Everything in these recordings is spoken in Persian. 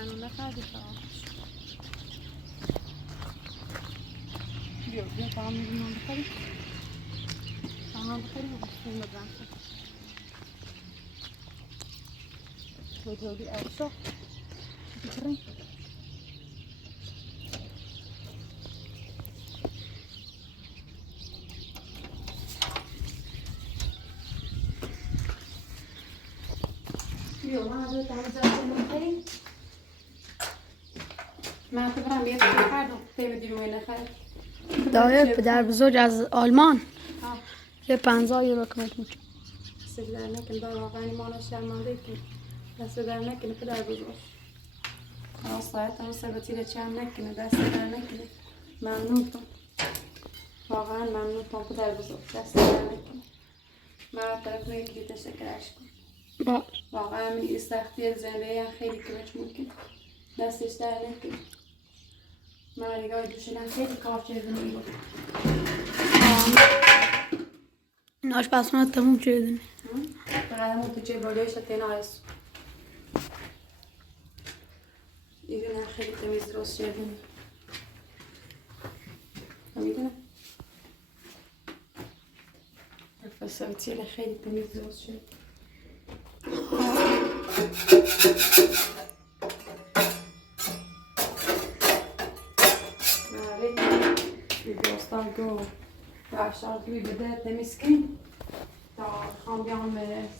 تنو نخردی فقط بیا فقط میگیم نان بخوری نان بخوری و بخوریم بزن توی ارشا بخوریم بیا من از دمزن بخوریم من تو برم بیاد بخردم تیمه دیروی نخرد داره پدر بزرگ از آلمان یه 50 یورو کمک میکنه دست در نکن دار واقعا ایمانش شرمنده کن دست در نکنه پدر بزرگ ساعت هم سبتی چند نکنه دست در نکنه ممنونتون واقعا ممنونتون پدر بزرگ دست در نکنه من طرف یکی تشکرش کن واقعا من سختی زندگی خیلی کمک ممکن دستش در نکنه من نگاه دوشنم خیلی کار چیزی بود ناش بسمت تموم شدن فقط همون تو چه بالایش تینا هست دیگه خیلی تمیز درست شدن میدونم فساتیل خیلی تمیز درست شد دوستان گو راشتار توی بده تمیز کن تا خواهم بیام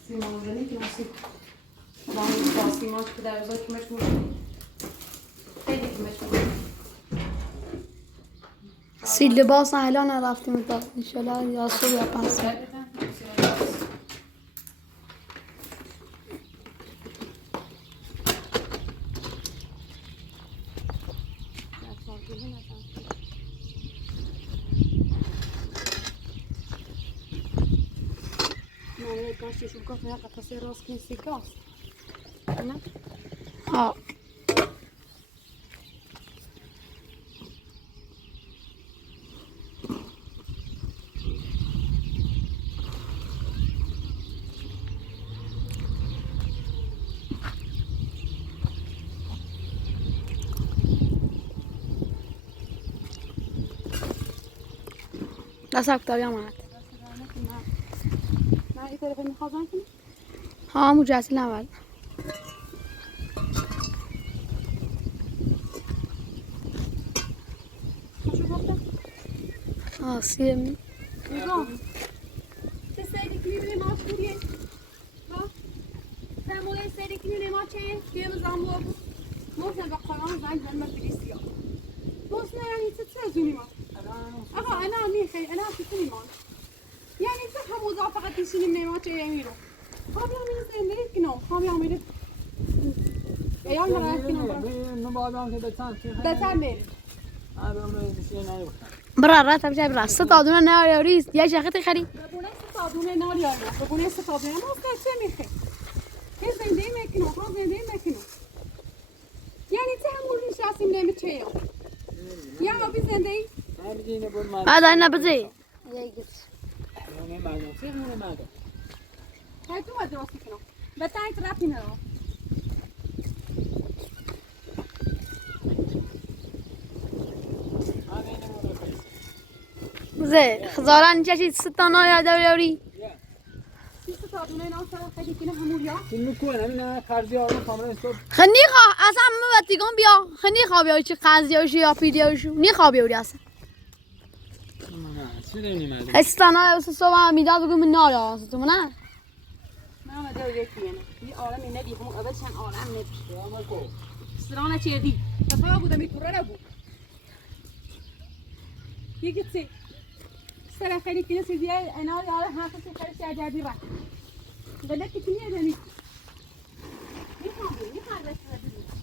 سیمان زنی که نسید با همین سیمان که در روزای کمش مونده خیلی کمش مونده سی لباس الان رفتیم تا انشالله یا صبح یا 5 ساعت نه کاشتی شو گفت نه قطعه راست کن سیکاست نه ها دست کتابی هم آمد نه این طرف میخوازم کنی ها همون جسیل نمید خوشو گفته سی نگاه چه سری کنی ما خوریه ها سموله سری کنی ما چه دیم زنبور موزن به قرآن زنگ زن مدرسی ها موزن یعنی چه زونی ما آقا انا میخی انا تکنی ما یعنی چه هم فقط تیشینیم نیما چه میرو خوابی هم زندگی کنم خوابی هم میره ایال مرا کنم نبادان که دتر میره برا رات بجای برا ستادونه ناریاریست یه جاکت خری ببونه ستادونه ناریاره ببونه ستادونه ما چه میخی که زندگی میکنم ها زندگی میکنم یعنی چه همون نشستیم نمی چه یا ما بی زندگی بعد این نبزی های تو باید درست کنم به تایت رفتی نرو زه خزاران چشید ستانا یا دوری ستادونه ناصر خیلی کنه همون یا خنی خواه اصلا مبتیگان بیا خنی خواه بیا چی قضیه‌اشو یا پیدیوشو نی خواه بیاری اصلا استانا یا صبح میداد بگو من نارا تو نه من آمده یکی یه آرام ندی همون اول چند آرام ندی سرانه چیدی تفاهم بوده میتوره رو بود یکی چی سر خیلی کنه سیدیه اینا یاره حرف سی خیلی شجردی رفت بلد که کنیه دنی میخوام رسته بگیم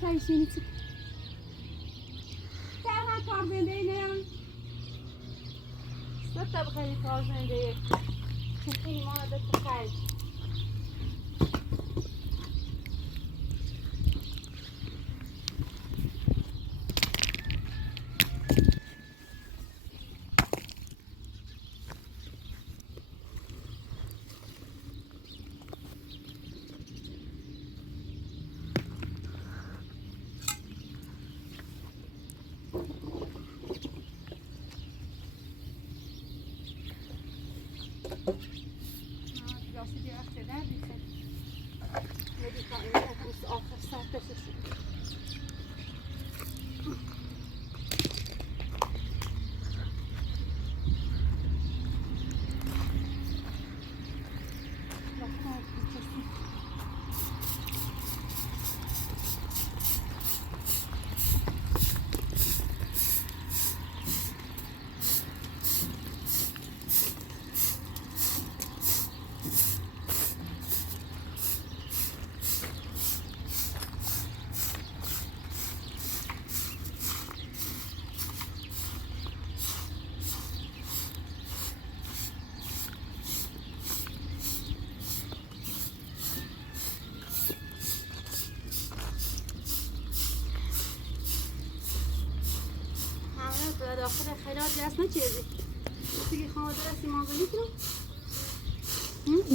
خیلی شینی چی در هر کار زنده اینه تا بخیلی تازنده چون خیلی ما عادت به خرج داخل خیلات دست نچیزی دیگه خواهد رستی مازنی کنم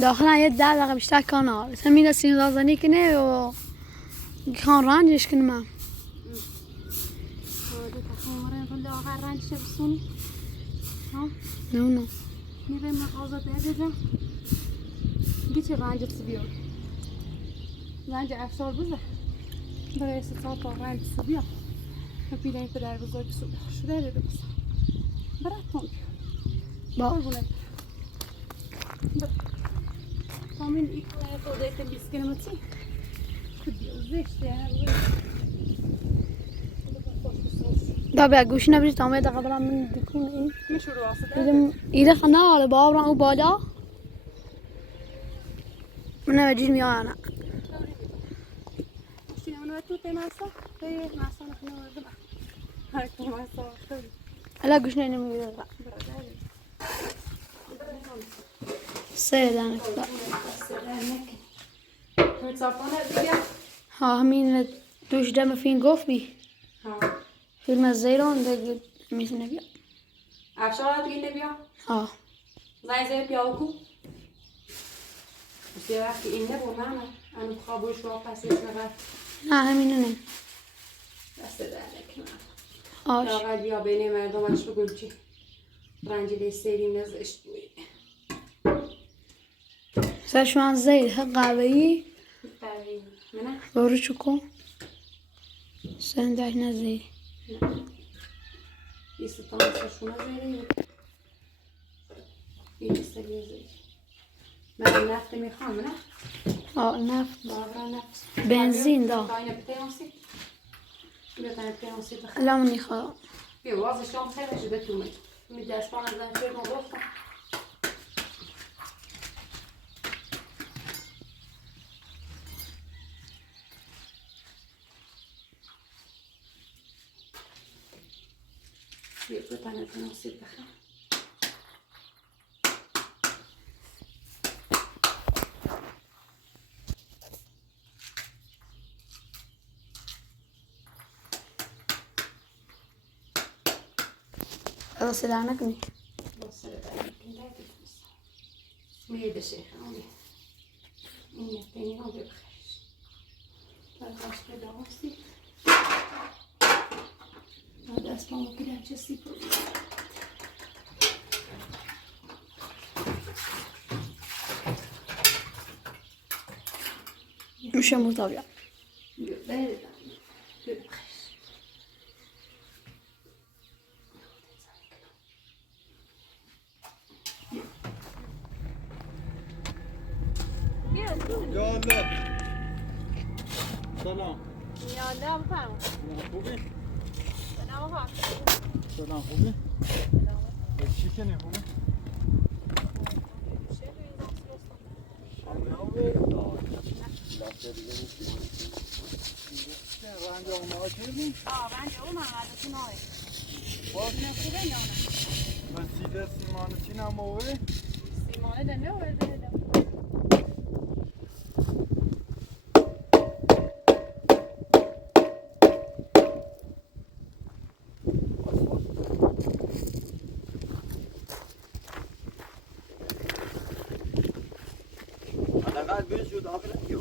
داخل یه 10 دقیقه بیشتر کار مثلا میرسیم رازنی کنه و خان رنجش کنم من خمره کل آخر رنجش بسونی ها نه میرم مغازه بهدم گی چه رنجت بیار رنج افسار بزه برای استطاعت رنج سبیا پیلای پدر بزرگ سبیا شده دیده بسه براتون با قربونت تامین ایکنه تو دیگه 20 کیلومتری کدی زشته دا بیا گوش نبرید تامه دقیقه برام من دیکون این میشورو واسه ایده خنده حالا بابران او بالا من نوجید میان انا تو تماسا في ماسا نحن ورده هاي تماسا خير الا گوش نمیگیره سه دانه ها همین دوش دم فین گفت بی فیلم از زیران دیگه میتونه بیا افشارات گینه بیا ها زي بياوكو بس يا اخي انه بمعنى انا بخابوش واقع سيسنا نه همینو نه دست درک آش لاغر بیا بین مردمش بگو چی رنجیده سریم نزشت بوی سرشوان زیر ها قهوه‌ای منه برو چکو سندش نزیر بیست تانسشونه زیره بیست زیر من نفت میخوام نه آه نفت بابا نفت بنزین دا داینه بتیانسی بتانه بتیانسی بخیر لا من يخا بیا واسه شام خیلی شده تو می دست پان از دنچه رو گفتم بیا بتانه بتیانسی بخیر هذا سلامك ني بصل بعدين كده بس ميد الشيخ عمي إني تاني ما بخير فالغاش كده وصي هذا أسمع كده جسي مش مطابع بارد بخير يلا سلام يا لا بفهم خوبی؟ أنا ما سلام خوبی؟ چی کنی خوبی؟ رنج آمده کردی؟ رنج اون هم عادتی نای باز نخوره یا نه Sida Simone Cinamove. Simone den nu eller? حداقل بینش رو داخل نمیو.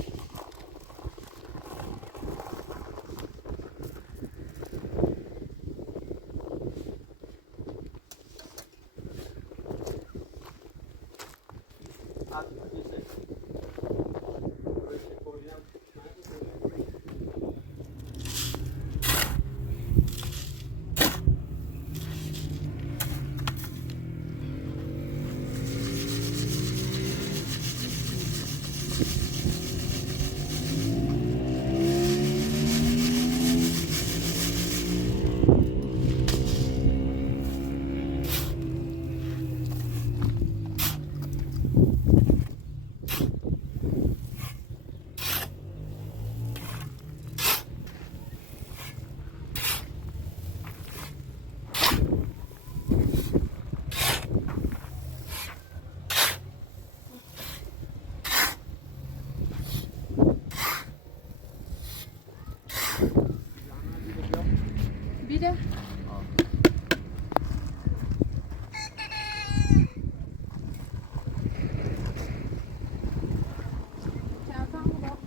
Bire. Chào con bố.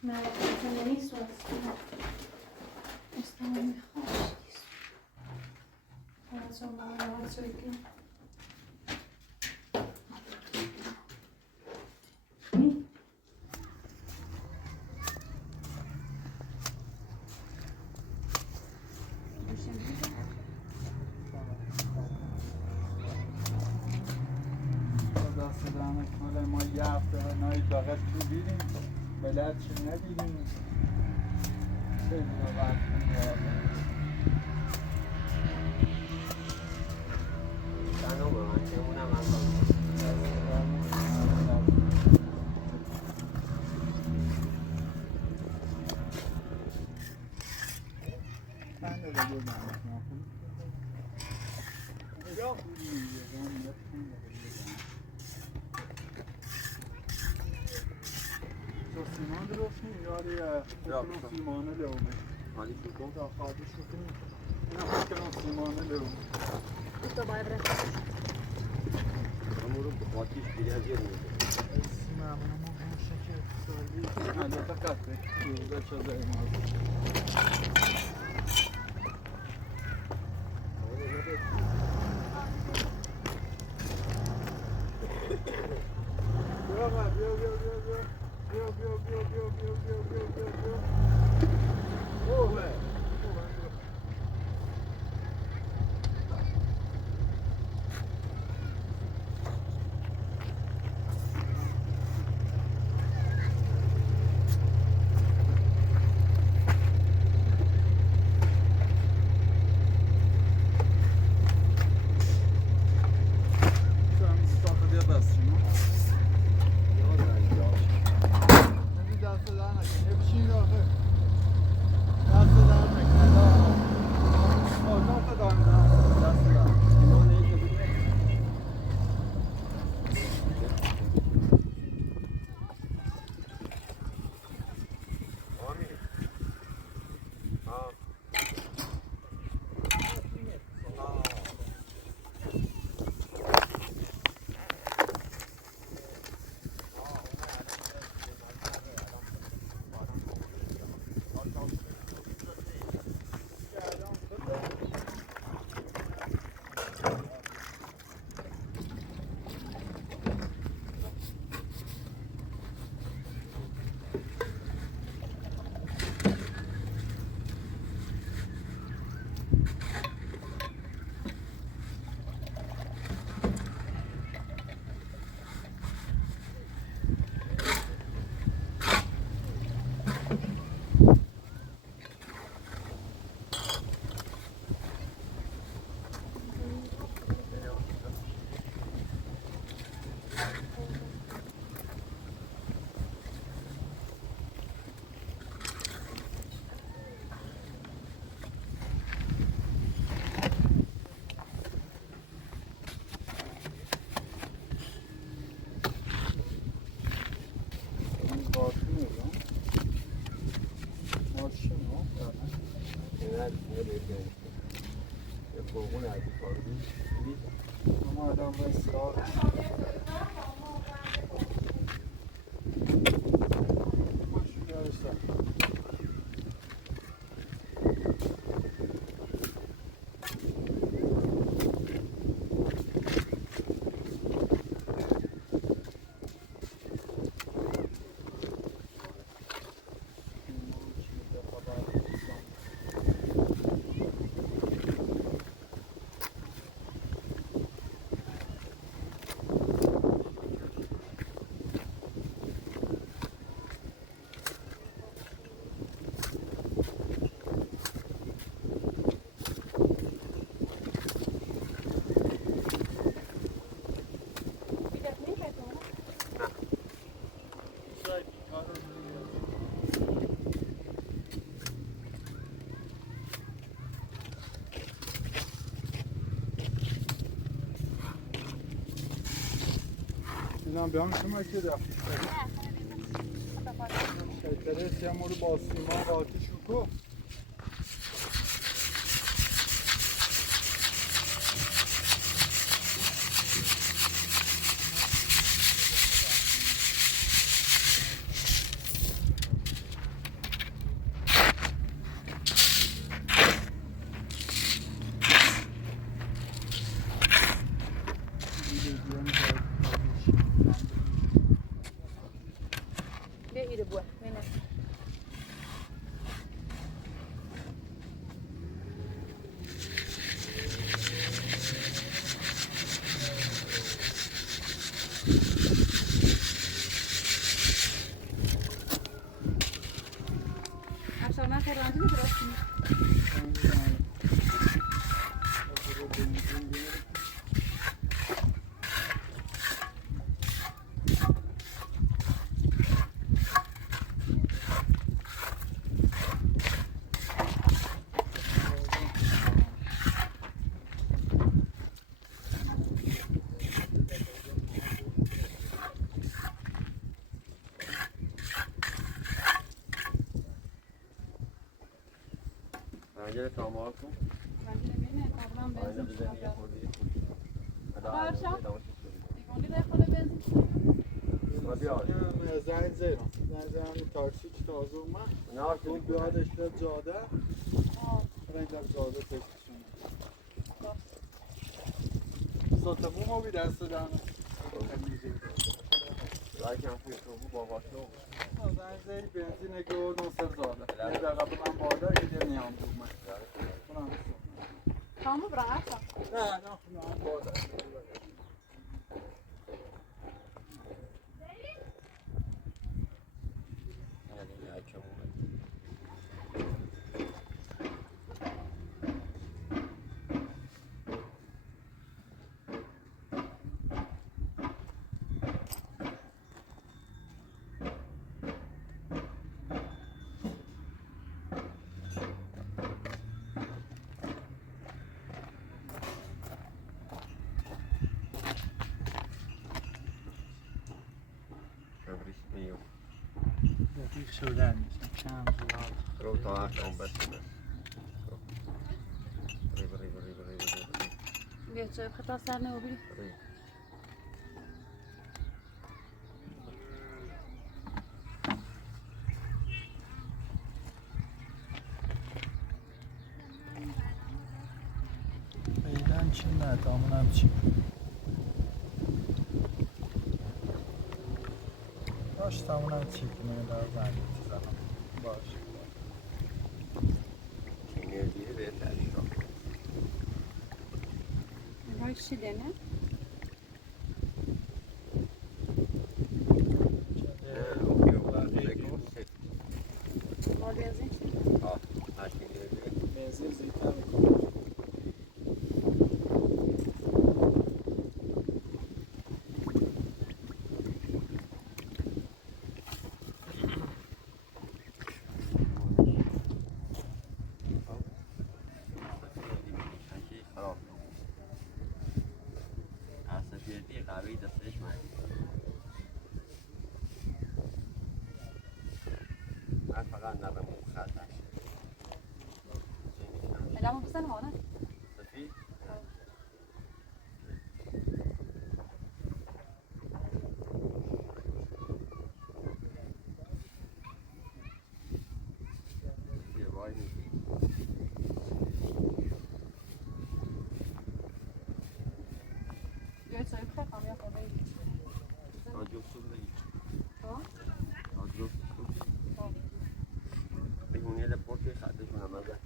Nej, sen är ni så nästan mechanisk. Alltså man har så mycket. دست دهنت مال ما یه هفته نایی فقط تو بیریم بلد چی ندیدیم خیلی رو وقت چند رو من که اونم هم سیمان درست نیم یاری سیمانه لومه حالی که کن دا خواهدش میکنیم این هم کنم سیمانه لومه Esto va a haber. همون رو به خاطیش biraz yer میده سیمان ما هم شکر سالی البته قطعه که شده ایمان نهایی کنی ما آدم بسیار ماشون یارشتم اینم بیام شما که رفت شیطره سیمورو با سیما قاطی شکو بیا ایره بوه بینه aşağıdan terörüncü mü bıraksın? پنجره تمام کن Bence de benim ablam آینه benzin بزنی یه çıkardı. خورده Barşa. ادامه Dikkatli de kola benzin çıkardı. زنگ زیرم زنگ زیرم تاکسی که تازه اومد نه آرتی اون بیادش به جاده برنگ در جاده تکشونه ساتمون ما بی دست دارم لایکم توی تو بو بابا تو زنگ زیری بنزین گو نصر زاده یه دقیقه بلند باده که دیر نیام دومه Tamam mı bırak? نه نه خونم باده لایکم اومد شبریش میو رفیق شدن میشن کم زیاد رو تا اخم بسیمه ریب ریب ریب ریب ریب Bia çay kata ser ne obili? ریب فعلا چی نه دامونم چی داشتمونم چی کنه در زنگ زنم باشه انرژیه بهتری را Vay kişi dene. اوکی اومد بگو Mol benzin çıktı. آه هرکی انرژیه بنزین زیدتر میکنه خراب اسفیدی قوی دستش من فقط نرم خطش Ela mı bu sene ona? سفید چای بخورم یا خورده آجوب تو بگی ها؟ آجوب تو بگونی لپورتی خدشون هم ازه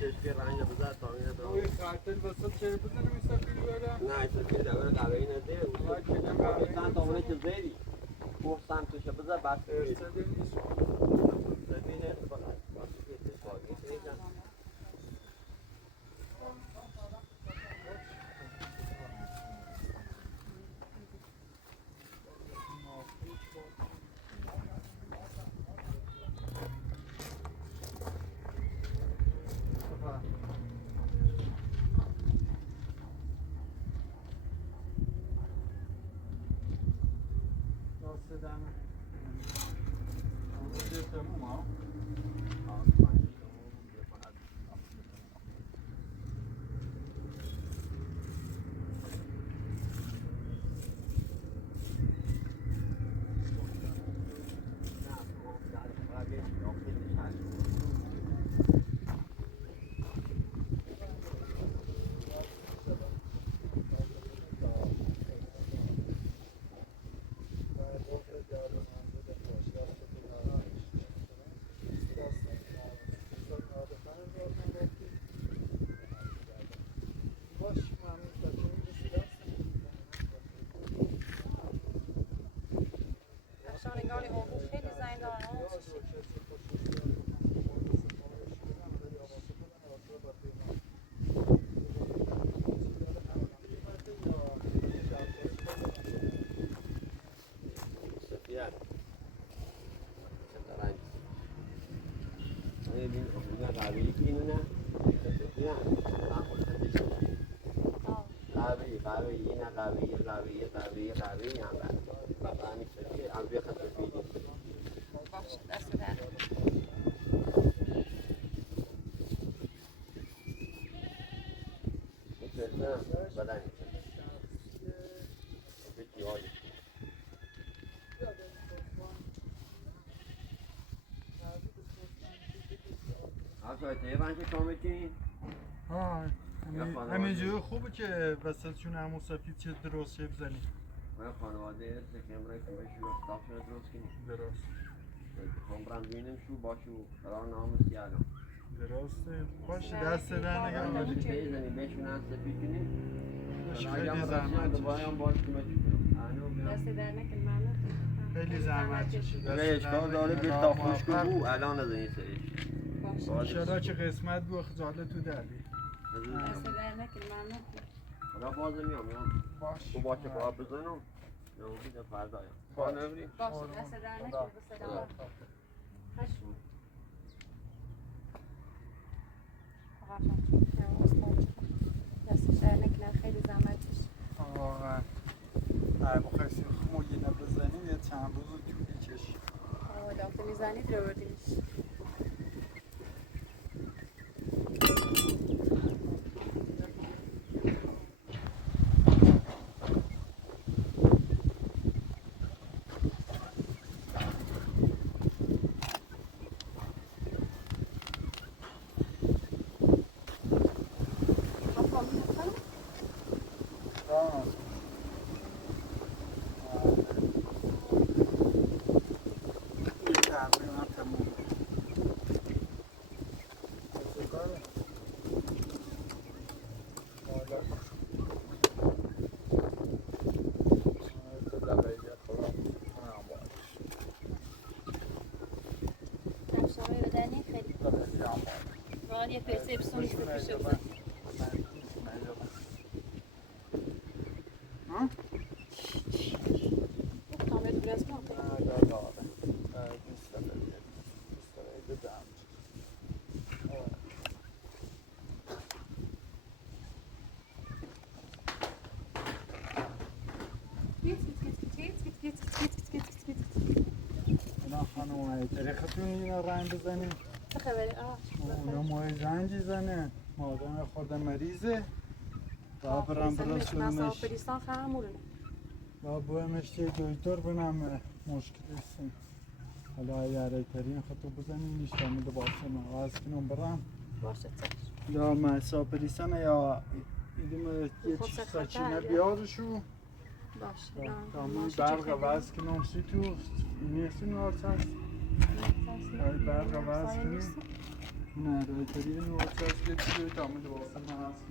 چشکی رنگ بزر تامینه برام روی خاطر وسط چه بزنم این سفیل برم نه این سفیل دقیقه قوهی نده چند تامونه که زیدی گفت سمتش بزر بس بید ارسده نیست سفیل ارتباط باسی که اتفاقی سیدن همینجور خوبه که وسطشون همون سفید چه درست شه بزنی من خانواده سکمرای که بشو استاف شده درست کنی درست خمرم بینم شو باشو قرار نام سیالم درسته باشه دست در نگم باشه بزنی بشونن سفید کنی خیلی زحمت دست در نکن ممنون خیلی زحمت کشید به اشکال داره به تا خوشکو بو الان از این سریش انشالله چه قسمت بود خجاله تو دردی دست در نکن ممنون حالا بازم میام باش تو با چه بار بزنم نمونی در فردایم با نبری باشه دست در نکن به صدا خشم دست در نکن خیلی زحمت کشید واقعا هر موقع خموگینه بزنیم یه چند روز طولی کشید وقتی میزنید رو بردیمش تقریبا تموم خیلی هم آن یه پرسپسیون نیست پیش رو ها؟ Tamam, du läser någonting. Nej, där var det. Jag missade det där. اینا خانم تاریختون اینا رنگ بزنیم چه خبری؟ اونا ماه زنگی زنه مادم خورده مریضه با برم برسونمش مسافریستان خموره با بویمش یه دکتر بنم مشکل هستیم حالا یاره ترین خطو بزنیم نیشتم ده باسم آواز کنم برم باشه چش یا مسافریستان یا ایدیم یه چیز ساچینه بیارشو باشه تامون برق عوض کنم سی تو نیستیم نارس هست برق عوض کنیم نه رایتری نارس هست یه چیزی تامون ده باسم هست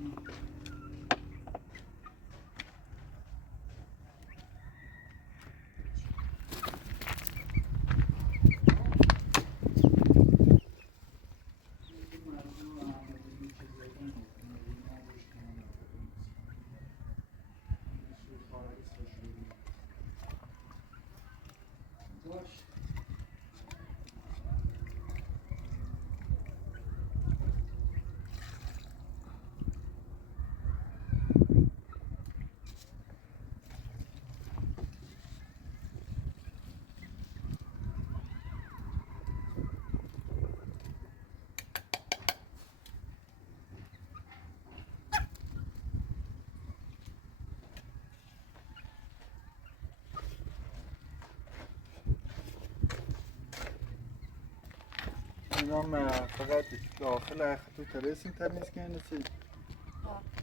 اینا فقط داخل خطو ترسیم تمیز کنی چی؟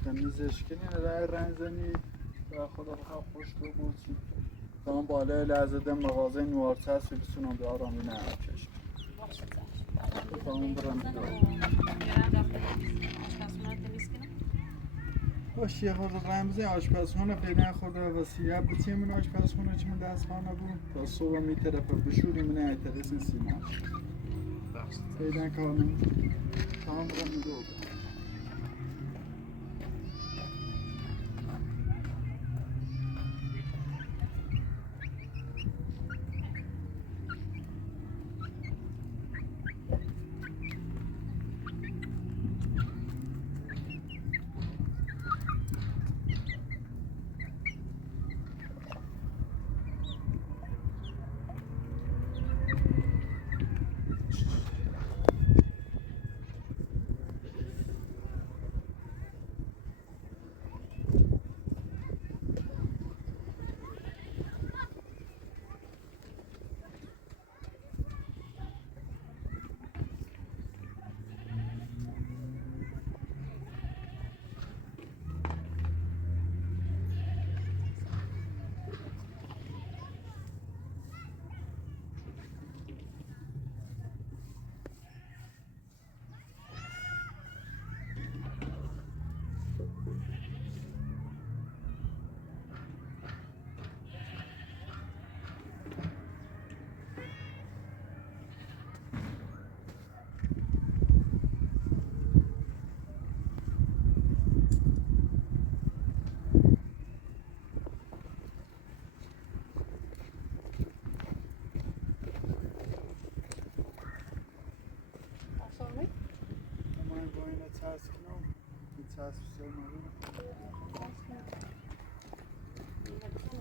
تمیزش کنی رای رنگ زنی و خدا بخواه خوش رو بود چی؟ تمام بالای لحظه دم مغازه نوارچه هست و بسونم به آرامی نه چشم باشه چش تمام برم باش یه خورده رمزه آشپزخونه فعلا خورده وسیعه بچه من آشپزخونه چه من دست خانه بود تا صبح می طرفه بشوری من ای ترسین سیمان فعلا کارم تمام برم میدو چسب سر